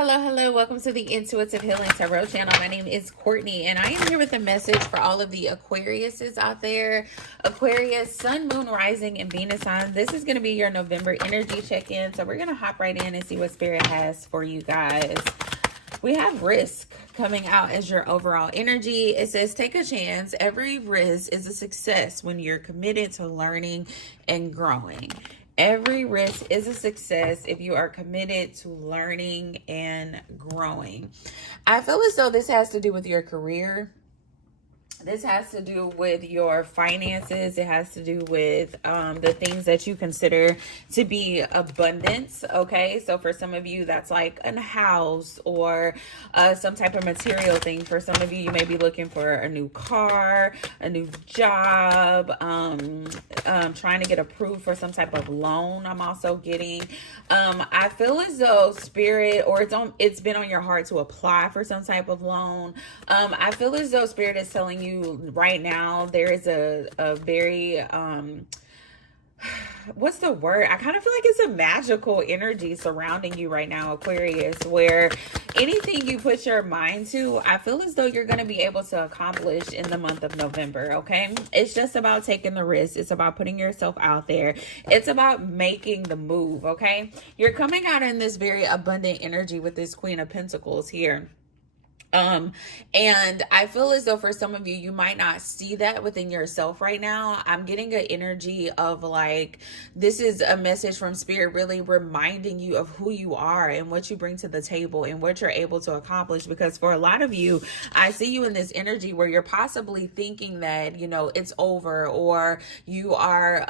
Hello, hello. Welcome to the Intuitive Healing Tarot channel. My name is Courtney, and I am here with a message for all of the Aquariuses out there. Aquarius, Sun, Moon, Rising, and Venus sign. This is going to be your November energy check-in. So we're going to hop right in and see what Spirit has for you guys. We have risk coming out as your overall energy. It says, take a chance. Every risk is a success when you're committed to learning and growing. Every risk is a success if you are committed to learning and growing. I feel as though this has to do with your career. This has to do with your finances. It has to do with the things that you consider to be abundance. Okay, so for some of you, that's like a house or some type of material thing. For some of you, you may be looking for a new car, a new job, trying to get approved for some type of loan. I'm also getting. I feel as though Spirit, or it's been on your heart to apply for some type of loan. I feel as though Spirit is telling you right now there is a very what's the word? I kind of feel like it's a magical energy surrounding you right now, Aquarius, where anything you put your mind to, I feel as though you're going to be able to accomplish in the month of November. Okay, it's just about taking the risk. It's about putting yourself out there. It's about making the move. Okay, you're coming out in this very abundant energy with this Queen of Pentacles here. And I feel as though for some of you, you might not see that within yourself right now. I'm getting an energy of like, this is a message from Spirit really reminding you of who you are and what you bring to the table and what you're able to accomplish. Because for a lot of you, I see you in this energy where you're possibly thinking that, you know, it's over, or you are,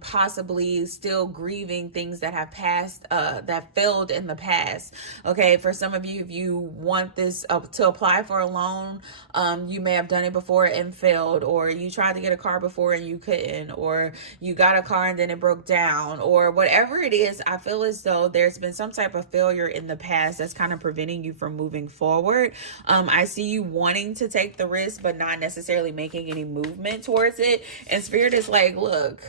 possibly still grieving things that have passed, that failed in the past. Okay. For some of you, if you want this to apply for a loan, you may have done it before and failed, or you tried to get a car before and you couldn't, or you got a car and then it broke down, or whatever it is. I feel as though there's been some type of failure in the past that's kind of preventing you from moving forward. I see you wanting to take the risk but not necessarily making any movement towards it, and Spirit is like, look,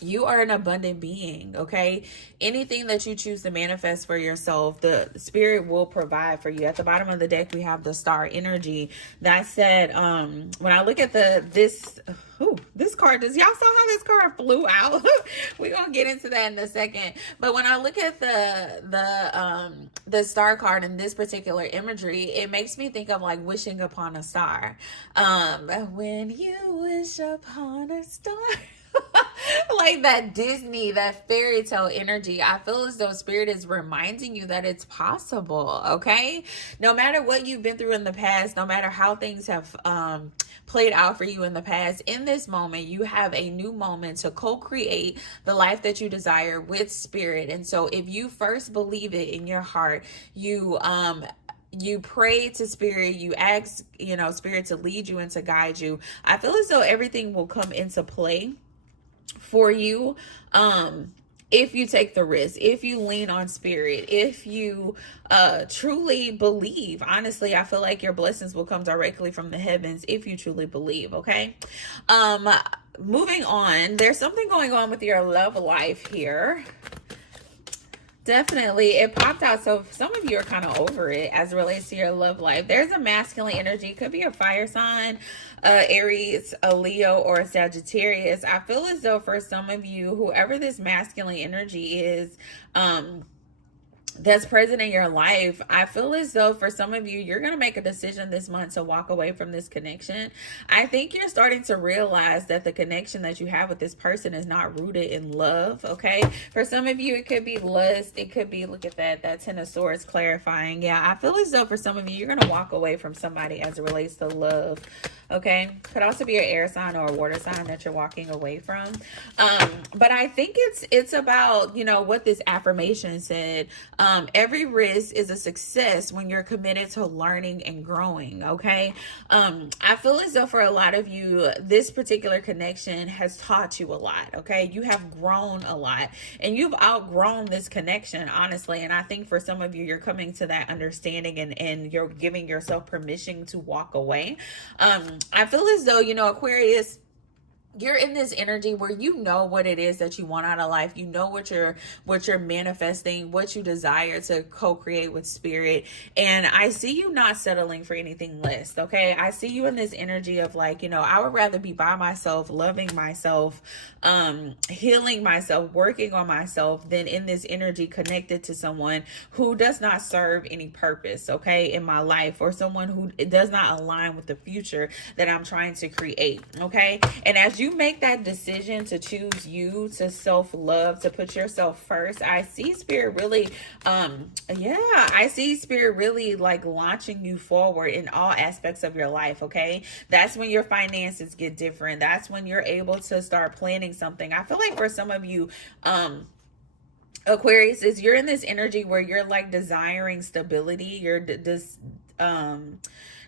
you are an abundant being, okay? Anything that you choose to manifest for yourself, the Spirit will provide for you. At the bottom of the deck, we have the star energy. That said, when I look at this card, does y'all saw how this card flew out? We're gonna get into that in a second. But when I look at the star card in this particular imagery, it makes me think of like wishing upon a star. When you wish upon a star. Like that Disney, that fairy tale energy. I feel as though Spirit is reminding you that it's possible, okay? No matter what you've been through in the past, no matter how things have played out for you in the past, in this moment, you have a new moment to co-create the life that you desire with Spirit. And so if you first believe it in your heart, you pray to Spirit, you ask, you know, Spirit to lead you and to guide you, I feel as though everything will come into play for you, if you take the risk, if you lean on Spirit, if you truly believe. Honestly, I feel like your blessings will come directly from the heavens if you truly believe. Okay, moving on, there's something going on with your love life here. Definitely, it popped out. So some of you are kind of over it as it relates to your love life. There's a masculine energy. It could be a fire sign, Aries, a Leo, or a Sagittarius. I feel as though for some of you, whoever this masculine energy is, that's present in your life, I feel as though for some of you, you're going to make a decision this month to walk away from this connection. I think you're starting to realize that the connection that you have with this person is not rooted in love, okay? For some of you, it could be lust. It could be, look at that Ten of Swords clarifying. Yeah, I feel as though for some of you, you're going to walk away from somebody as it relates to love, okay? Could also be an air sign or a water sign that you're walking away from. But I think it's about, you know, what this affirmation said. Every risk is a success when you're committed to learning and growing, okay? I feel as though for a lot of you, this particular connection has taught you a lot, okay? You have grown a lot, and you've outgrown this connection, honestly. And I think for some of you, you're coming to that understanding, and you're giving yourself permission to walk away. I feel as though, you know, Aquarius, you're in this energy where you know what it is that you want out of life. You know what you're manifesting, what you desire to co-create with spirit. And I see you not settling for anything less. Okay. I see you in this energy of like, I would rather be by myself, loving myself, healing myself, working on myself, than in this energy connected to someone who does not serve any purpose, okay, in my life, or someone who does not align with the future that I'm trying to create. Okay. And as you make that decision to choose you, to self-love, to put yourself first, I see spirit really I see spirit really like launching you forward in all aspects of your life. Okay. That's when your finances get different. That's when you're able to start planning something. I feel like for some of you, Aquarius, is you're in this energy where you're like desiring stability. You're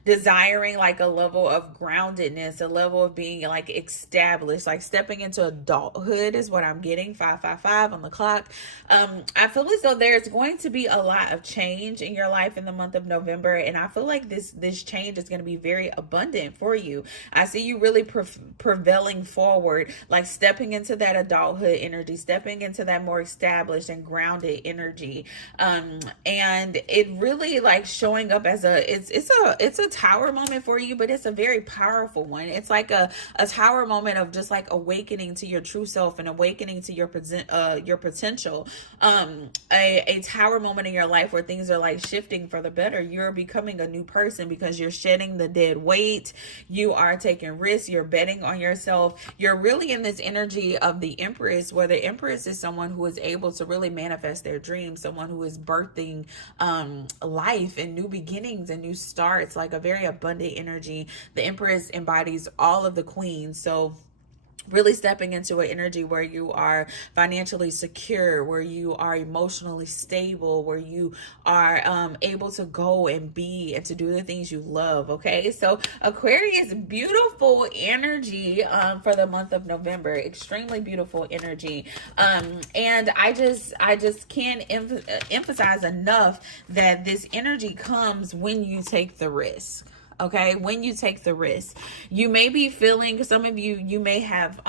desiring like a level of groundedness, a level of being like established, like stepping into adulthood is what I'm getting. 555 on the clock. I feel as though there's going to be a lot of change in your life in the month of November, and I feel like this change is going to be very abundant for you. I see you really prevailing forward, like stepping into that adulthood energy, stepping into that more established and grounded energy, and it really like showing up as it's a tower moment for you, but it's a very powerful one. It's like a tower moment of just like awakening to your true self and awakening to your potential. A tower moment in your life where things are like shifting for the better. You're becoming a new person because you're shedding the dead weight. You are taking risks. You're betting on yourself. You're really in this energy of the Empress, where the Empress is someone who is able to really manifest their dreams, someone who is birthing life and new beginnings and new starts, like a very abundant energy. The Empress embodies all of the queens. So really stepping into an energy where you are financially secure, where you are emotionally stable, where you are able to go and be and to do the things you love. Okay, so Aquarius, beautiful energy for the month of November. Extremely beautiful energy. And I just can't emphasize enough that this energy comes when you take the risk. Okay, when you take the risk, you may be feeling, some of you may have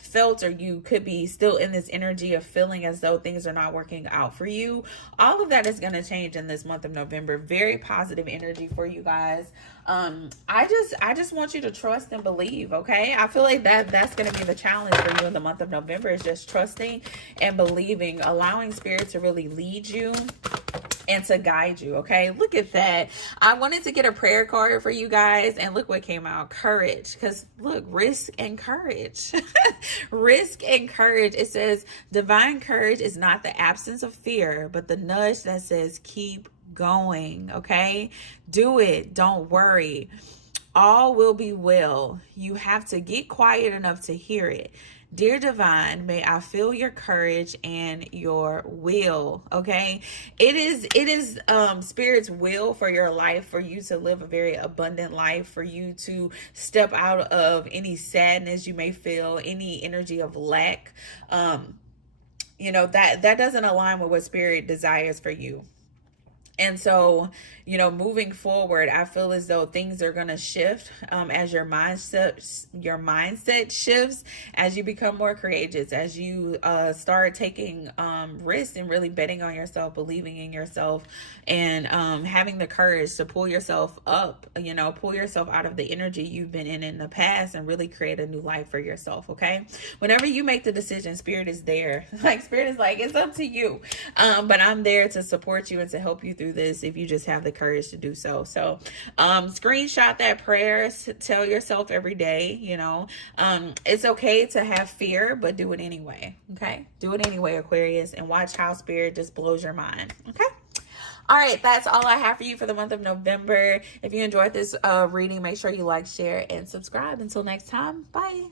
felt, or you could be still in this energy of feeling as though things are not working out for you. All of that is going to change in this month of November. Very positive energy for you guys. I just want you to trust and believe. Okay, I feel like that's going to be the challenge for you in the month of November, is just trusting and believing, allowing spirit to really lead you and to guide you. Okay, look at that. I wanted to get a prayer card for you guys, and look what came out. Courage. Because look, risk and courage. Risk and courage. It says divine courage is not the absence of fear, but the nudge that says keep going. Okay, do it. Don't worry. All will be well. You have to get quiet enough to hear it. Dear Divine, may I feel your courage and your will. Okay, it is Spirit's will for your life, for you to live a very abundant life, for you to step out of any sadness you may feel, any energy of lack. That doesn't align with what Spirit desires for you. And so, moving forward, I feel as though things are going to shift as your mindset shifts, as you become more courageous, as you start taking risks and really betting on yourself, believing in yourself, and having the courage to pull yourself up, pull yourself out of the energy you've been in the past and really create a new life for yourself. Okay. Whenever you make the decision, Spirit is there. Like, Spirit is like, it's up to you. But I'm there to support you and to help you through this if you just have the courage to do so. So screenshot that prayer, tell yourself every day, it's okay to have fear, but do it anyway. Okay, do it anyway, Aquarius, and watch how Spirit just blows your mind. Okay. All right, that's all I have for you for the month of November. If you enjoyed this reading, make sure you like, share, and subscribe. Until next time, bye.